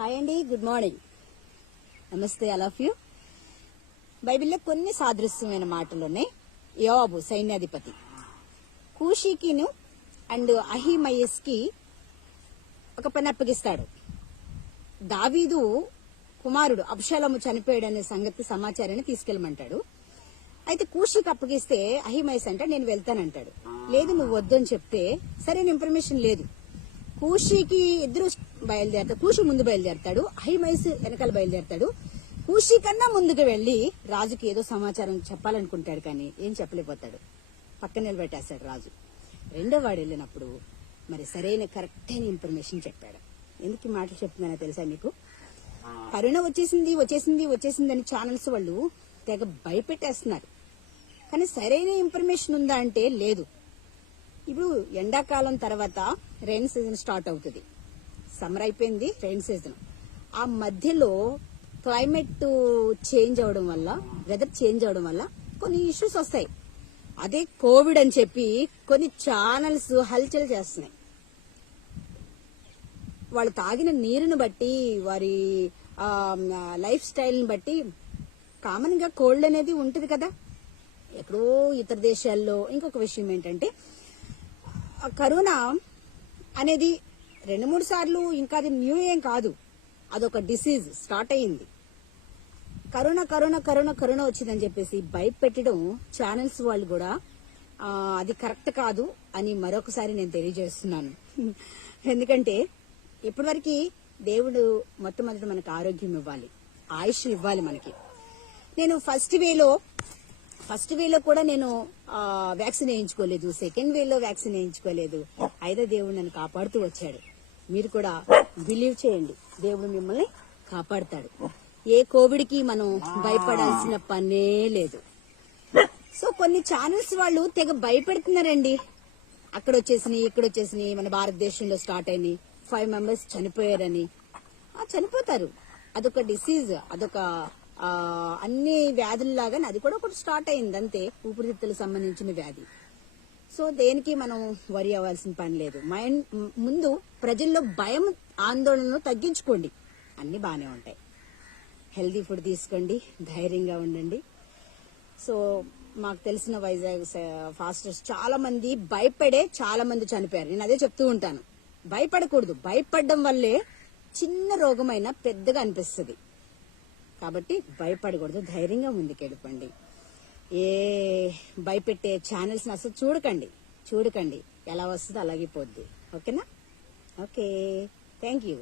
Hi అండి, good morning, నమస్తే all of you. బైబిల్లో కొన్ని సాదృశ్యమైన మాటలు ఉన్నాయి. యోవాబు సైన్యాధిపతి కూషికిను అండ్ అహిమయస్ కి ఒక పని అప్పగిస్తాడు. దావీదు కుమారుడు అబ్షాలోము చనిపోయాడనే సంగతి సమాచారాన్ని తీసుకెళ్ళమంటాడు. అయితే కూషికి అప్పగిస్తే అహిమయస్ అంటే నేను వెళ్తానంటాడు. లేదు నువ్వు వద్దని చెప్తే సరైన ఇన్ఫర్మేషన్ లేదు. కూషికి ఇద్దరు బయలుదేరతాడు. కూషి ముందు బయలుదేరతాడు, అహిమయస్ వెనకాల బయలుదేరతాడు. కూషి కన్నా ముందుకు వెళ్లి రాజుకి ఏదో సమాచారం చెప్పాలనుకుంటాడు, కానీ ఏం చెప్పలేకపోతాడు. పక్కన నిలబెట్టేస్తాడు రాజు. రెండో వాడు వెళ్ళినప్పుడు మరి సరైన కరెక్ట్ అయిన ఇన్ఫర్మేషన్ చెప్పాడు. ఎందుకు ఈ మాటలు చెప్తున్నానో తెలుసా మీకు? కరోనా వచ్చేసింది వచ్చేసింది వచ్చేసింది అని ఛానల్స్ వాళ్ళు తెగ భయపెట్టేస్తున్నారు, కానీ సరైన ఇన్ఫర్మేషన్ ఉందా అంటే లేదు. ఇప్పుడు ఎండాకాలం తర్వాత రెయిన్ సీజన్ స్టార్ట్ అవుతుంది. సమ్మర్ అయిపోయింది, రెయిన్ సీజన్. ఆ మధ్యలో క్లైమేట్ చేంజ్ అవడం వల్ల, వెదర్ చేంజ్ అవడం వల్ల కొన్ని ఇష్యూస్ వస్తాయి. అదే కోవిడ్ అని చెప్పి కొన్ని ఛానల్స్ హల్చల్ చేస్తున్నాయి. వాళ్ళు తాగిన నీరుని బట్టి, వారి లైఫ్ స్టైల్ని బట్టి కామన్ గా కోల్డ్ అనేది ఉంటుంది కదా ఎక్కడో ఇతర దేశాల్లో. ఇంకొక విషయం ఏంటంటే, కరోనా అనేది 2-3 సార్లు, ఇంకా అది న్యూ ఏం కాదు, అదొక డిసీజ్ స్టార్ట్ అయ్యింది. కరోనా కరోనా కరోనా కరోనా వచ్చిందని చెప్పేసి భయపెట్టడం ఛానల్స్ వాళ్ళు కూడా అది కరెక్ట్ కాదు అని మరొకసారి నేను తెలియజేస్తున్నాను. ఎందుకంటే ఇప్పటివరకు దేవుడు మొట్టమొదటి మనకు ఆరోగ్యం ఇవ్వాలి, ఆయుష్ ఇవ్వాలి మనకి. నేను ఫస్ట్ వేలో కూడా నేను వ్యాక్సిన్ వేయించుకోలేదు, సెకండ్ వేలో వ్యాక్సిన్ వేయించుకోలేదు. అయితే దేవుడు నన్ను కాపాడుతూ వచ్చాడు. మీరు కూడా బిలీవ్ చేయండి, దేవుడు మిమ్మల్ని కాపాడుతాడు. ఏ కోవిడ్ కి మనం భయపడాల్సిన పనే లేదు. సో కొన్ని ఛానల్స్ వాళ్ళు తెగ భయపెడుతున్నారండి. అక్కడ వచ్చేసినాయి, ఇక్కడ వచ్చేసినాయి, మన భారతదేశంలో స్టార్ట్ అయినాయి, 5 మెంబర్స్ చనిపోయారని. చనిపోతారు, అదొక డిసీజ్, అదొక అన్ని వ్యాధుల్లాగా అది కూడా ఒకటి స్టార్ట్ అయింది అంతే, ఊపిరితిత్తులకు సంబంధించిన వ్యాధి. సో దేనికి మనం వరి అవ్వాల్సిన పని లేదు. ముందు ప్రజల్లో భయం, ఆందోళనను తగ్గించుకోండి, అన్ని బాగానే ఉంటాయి. హెల్దీ ఫుడ్ తీసుకోండి, ధైర్యంగా ఉండండి. సో మాకు తెలిసిన వైజాగ్ ఫాస్టర్స్ చాలా మంది భయపడే చాలా మంది చనిపోయారు. నేను అదే చెప్తూ ఉంటాను, భయపడకూడదు. భయపడడం వల్లే చిన్న రోగమైనా పెద్దగా అనిపిస్తుంది. కాబట్టి భయపడకూడదు, ధైర్యంగా ముందుకెళ్ళిపోండి. ఏ భయపెట్టే ఛానల్స్ అసలు చూడకండి, ఎలా వస్తుందో అలాగే పోద్ది. ఓకేనా? Okay, thank you.